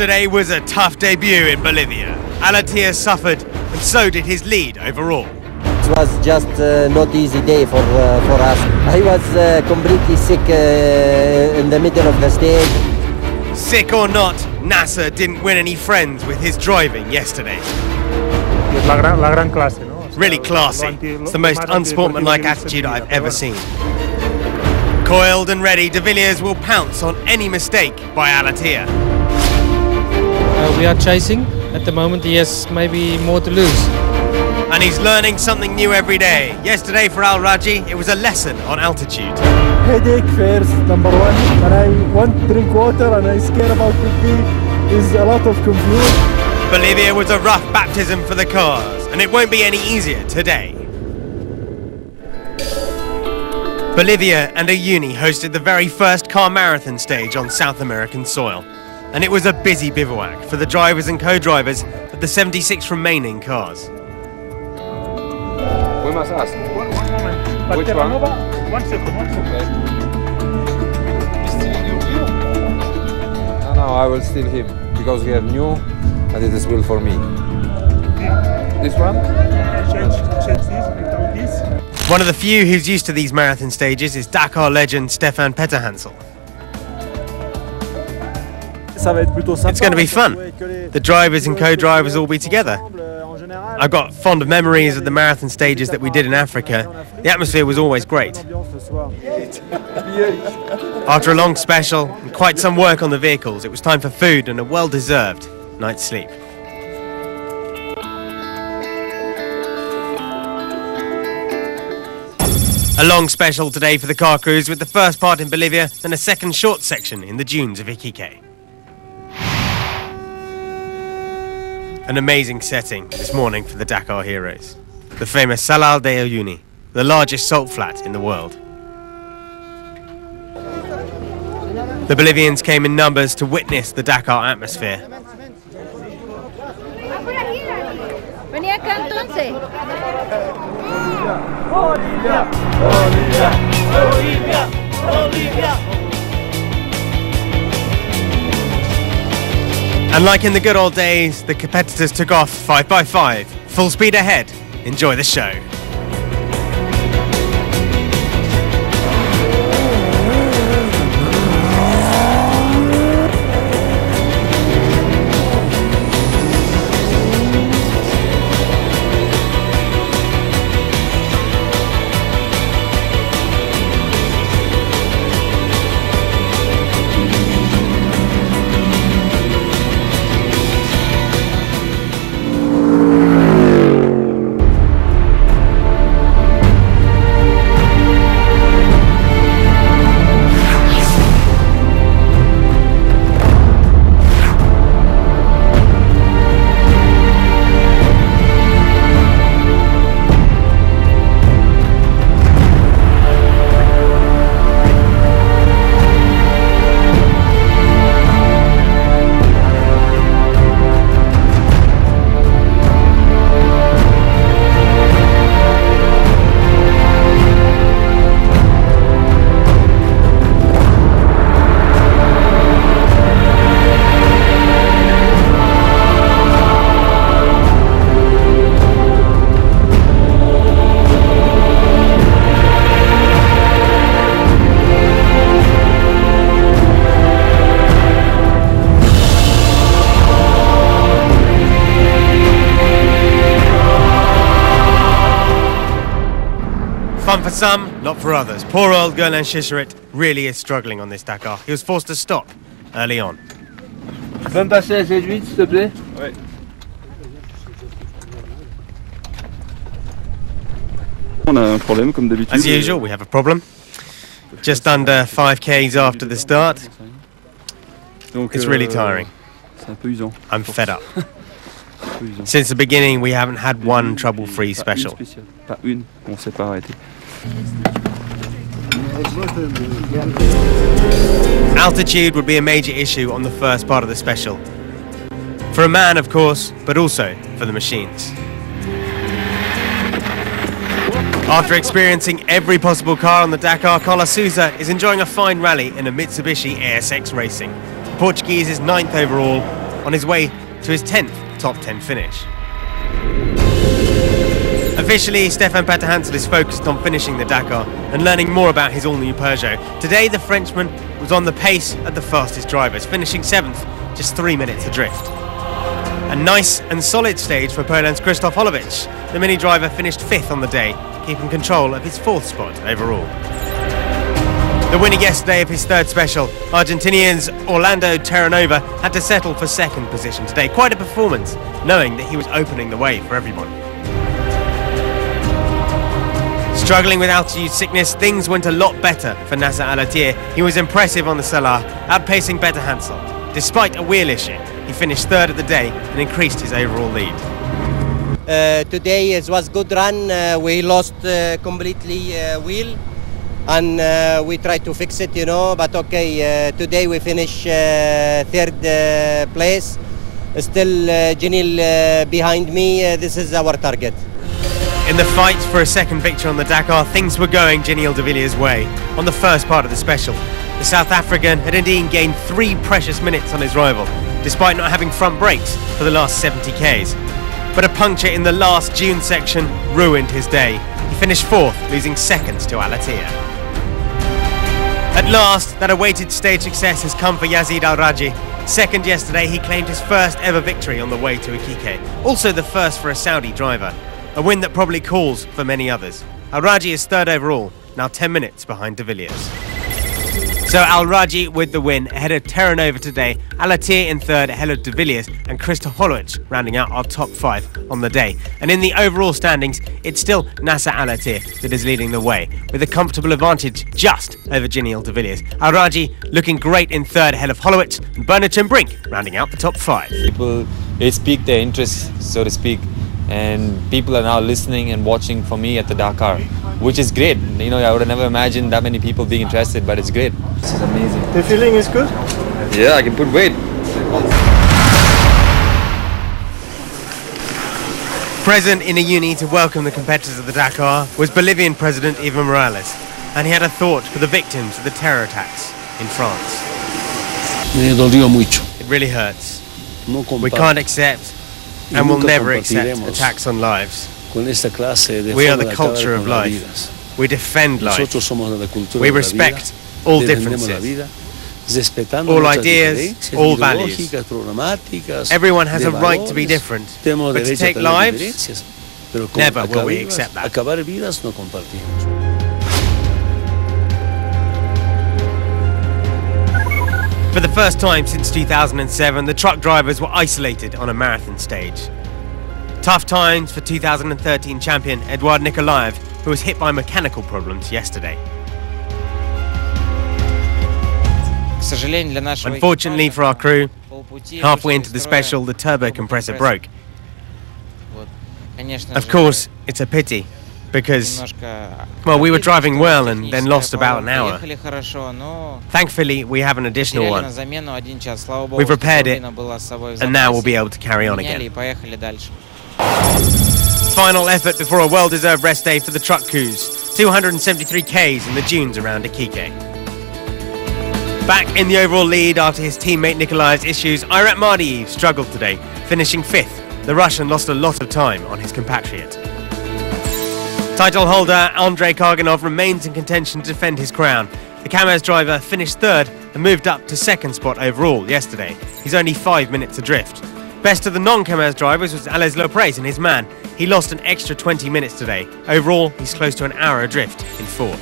Yesterday was a tough debut in Bolivia. Alatia suffered, and so did his lead overall. It was just not easy day for us. I was completely sick in the middle of the stage. Sick or not, Nasser didn't win any friends with his driving yesterday. La gran clase, ¿no? Really classy. It's the most unsportsmanlike attitude I've ever seen. Coiled and ready, de Villiers will pounce on any mistake by Alatia. We are chasing. At the moment he has maybe more to lose. And he's learning something new every day. Yesterday for Al Raji, it was a lesson on altitude. Headache first, number one. And I want to drink water and I'm scared about it. There's a lot of confusion. Bolivia was a rough baptism for the cars, and it won't be any easier today. Bolivia and a uni hosted the very first car marathon stage on South American soil. And it was a busy bivouac for the drivers and co-drivers of the 76 remaining cars. We must ask. One moment. But Which Terranova, one? one second. No, I will steal him because we have new and it is will for me. This one? Change this, without this. One of the few who's used to these marathon stages is Dakar legend Stefan Petterhansel. It's going to be fun. The drivers and co-drivers will be together. I've got fond memories of the marathon stages that we did in Africa. The atmosphere was always great. After a long special and quite some work on the vehicles, it was time for food and a well-deserved night's sleep. A long special today for the car crews, with the first part in Bolivia and a second short section in the dunes of Iquique. An amazing setting this morning for the Dakar heroes. The famous Salal de Uyuni, the largest salt flat in the world. The Bolivians came in numbers to witness the Dakar atmosphere. And like in the good old days, the competitors took off 5 by 5, full speed ahead. Enjoy the show. Fun for some, not for others. Poor old Guerlain Chicherit really is struggling on this Dakar. He was forced to stop early on. Tu peux me passer la C8, s'il te plaît? Oui. As usual, we have a problem. Just under 5Ks after the start. It's really tiring. I'm fed up. Since the beginning, we haven't had one trouble-free special. Altitude would be a major issue on the first part of the special. For a man, of course, but also for the machines. After experiencing every possible car on the Dakar, Cola Souza is enjoying a fine rally in a Mitsubishi ASX Racing. The Portuguese is 9th overall, on his way to his 10th top 10 finish. Officially, Stefan Peter-Hansel is focused on finishing the Dakar and learning more about his all-new Peugeot. Today, the Frenchman was on the pace at the fastest drivers, finishing 7th, just 3 minutes adrift. A nice and solid stage for Poland's Krzysztof Holowicz. The Mini driver finished 5th on the day, keeping control of his 4th spot overall. The winner yesterday of his 3rd special, Argentinian's Orlando Terranova, had to settle for 2nd position today. Quite a performance, knowing that he was opening the way for everyone. Struggling with altitude sickness, things went a lot better for Nasser Al-Attiyah. He was impressive on the Salah, outpacing Peter-Hansel. Despite a wheel issue, he finished 3rd of the day and increased his overall lead. Today it was good run. We lost completely wheel, and we tried to fix it, But okay, today we finish 3rd place. Still Janil behind me. This is our target. In the fight for a 2nd victory on the Dakar, things were going Janil de Villiers' way on the first part of the special. The South African had indeed gained 3 precious minutes on his rival, despite not having front brakes for the last 70 Ks. But a puncture in the last June section ruined his day. He finished 4th, losing seconds to Al-Attiyah. At last, that awaited stage success has come for Yazid Al-Raji. 2nd yesterday, he claimed his 1st ever victory on the way to Iquique. Also the 1st for a Saudi driver. A win that probably calls for many others. Al-Raji is 3rd overall, now 10 minutes behind de Villiers. So Al-Raji with the win ahead of Terranova today, Al-Attiyah in 3rd ahead of de Villiers, and Krzysztof Holowicz rounding out our top 5 on the day. And in the overall standings, it's still Nasser Al-Attiyah that is leading the way, with a comfortable advantage just over Janil de Villiers. Al-Raji looking great in 3rd ahead of Holowicz, and Bernard ten Brink rounding out the top 5. People, it piqued their interest, so to speak, and people are now listening and watching for me at the Dakar, which is great. I would have never imagined that many people being interested, but it's great. This is amazing. The feeling is good? Yeah, I can put weight. Present in a uni to welcome the competitors of the Dakar was Bolivian President Evo Morales, and he had a thought for the victims of the terror attacks in France. Me dolió mucho. It really hurts. No We can't accept and will never accept attacks on lives. con esta clase de We are forma the de culture acabar of con las life. vidas. We defend life. Nosotros somos de la cultura We de la respect vida, all defendemos la differences. vida, respetando All nuestras ideas, diferencias all values. ideológicas, programáticas, Everyone has de a right to be valores. different, Tenemos but to derecho a take tener lives, diferencias, pero con never will we acabar accept that. acabar vidas no compartimos. For the first time since 2007, the truck drivers were isolated on a marathon stage. Tough times for 2013 champion Eduard Nikolaev, who was hit by mechanical problems yesterday. Unfortunately for our crew, halfway into the special, the turbo compressor broke. Of course, it's a pity, because, well, we were driving well and then lost about an hour. Thankfully, we have an additional one. We've repaired it, and now we'll be able to carry on again. Final effort before a well-deserved rest day for the truck crews. 273 Ks in the dunes around Iquique. Back in the overall lead after his teammate Nikolaev's issues, Irat Mardiev struggled today, finishing 5th. The Russian lost a lot of time on his compatriot. Title holder Andrei Karganov remains in contention to defend his crown. The Kamaz driver finished 3rd and moved up to 2nd spot overall yesterday. He's only 5 minutes adrift. Best of the non-Kamaz drivers was Ales Lopres and his man. He lost an extra 20 minutes today. Overall, he's close to an hour adrift in 4th.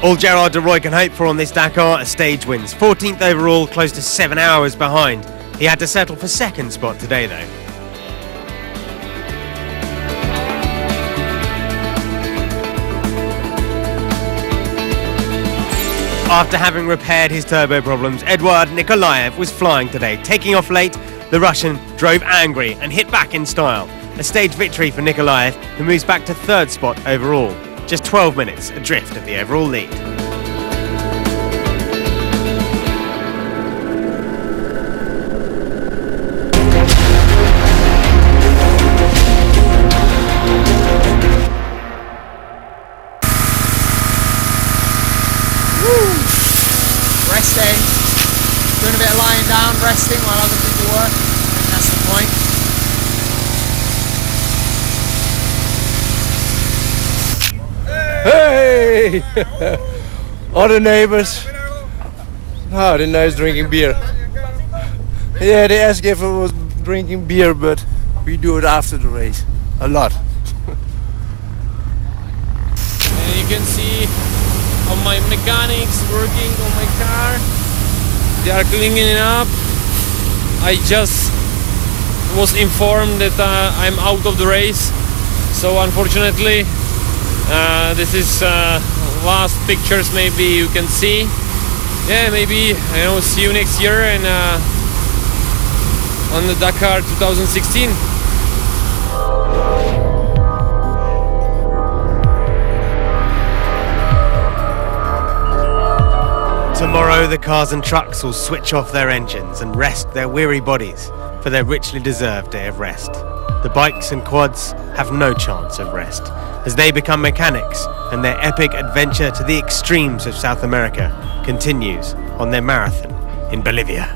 All Gerard de Roy can hope for on this Dakar are stage wins. 14th overall, close to 7 hours behind. He had to settle for 2nd spot today though. After having repaired his turbo problems, Eduard Nikolaev was flying today. Taking off late, the Russian drove angry and hit back in style. A stage victory for Nikolaev, who moves back to 3rd spot overall. Just 12 minutes adrift of the overall lead. Resting, doing a bit of lying down, resting while other people work. point. Hey! All the neighbors. Oh, they're nice drinking beer. Yeah, they asked if I was drinking beer, but we do it after the race. A lot. And you can see how my mechanics working on my car. They are cleaning it up. I just was informed that I'm out of the race. So unfortunately, this is last pictures maybe you can see. Yeah, maybe see you next year and on the Dakar 2016. Tomorrow the cars and trucks will switch off their engines and rest their weary bodies for their richly deserved day of rest. The bikes and quads have no chance of rest as they become mechanics and their epic adventure to the extremes of South America continues on their marathon in Bolivia.